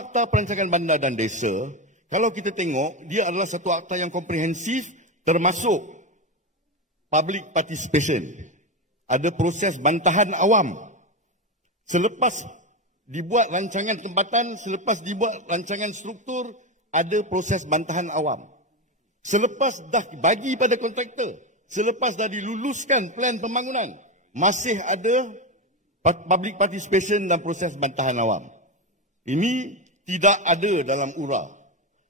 Akta Perancangan Bandar dan Desa, kalau kita tengok, dia adalah satu akta yang komprehensif termasuk public participation. Ada proses bantahan awam. Selepas dibuat rancangan tempatan, selepas dibuat rancangan struktur, ada proses bantahan awam. Selepas dah bagi pada kontraktor, selepas dah diluluskan plan pembangunan, masih ada public participation dan proses bantahan awam. Ini tidak ada dalam URA.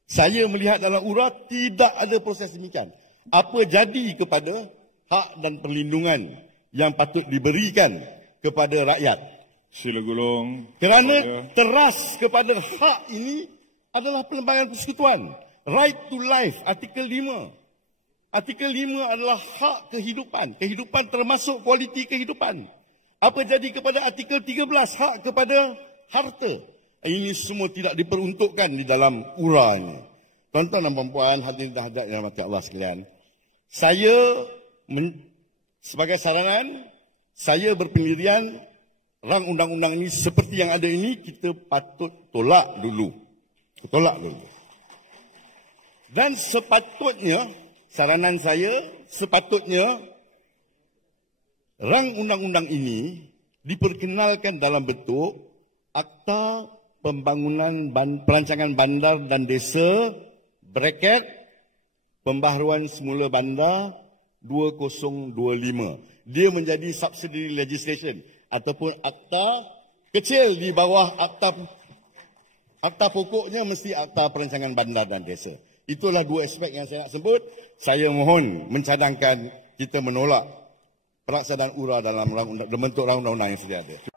Saya melihat dalam URA tidak ada proses demikian. Apa jadi kepada hak dan perlindungan yang patut diberikan kepada rakyat? Sila gulung. Kerana teras kepada hak ini adalah Perlembagaan Persekutuan. Right to life, artikel 5. Artikel 5 adalah hak kehidupan. Kehidupan termasuk kualiti kehidupan. Apa jadi kepada artikel 13, hak kepada harta? Ini semua tidak diperuntukkan di dalam URA ini. Tuan-tuan dan puan-puan, hadirin dan hadirat yang dirahmati Allah sekalian. Saya sebagai saranan, saya berpendirian rang undang-undang ini seperti yang ada ini, kita patut tolak dulu. Tolak dulu. Dan sepatutnya, saranan saya, sepatutnya rang undang-undang ini diperkenalkan dalam bentuk Akta Pembangunan Perancangan Bandar dan Desa bracket Pembaharuan Semula Bandar 2025. Dia menjadi subsidiary legislation ataupun akta kecil di bawah akta pokoknya mesti Akta Perancangan Bandar dan Desa. Itulah dua aspek yang saya nak sebut. Saya mohon mencadangkan kita menolak pelaksanaan URA dalam bentuk undang-undang yang sedia ada.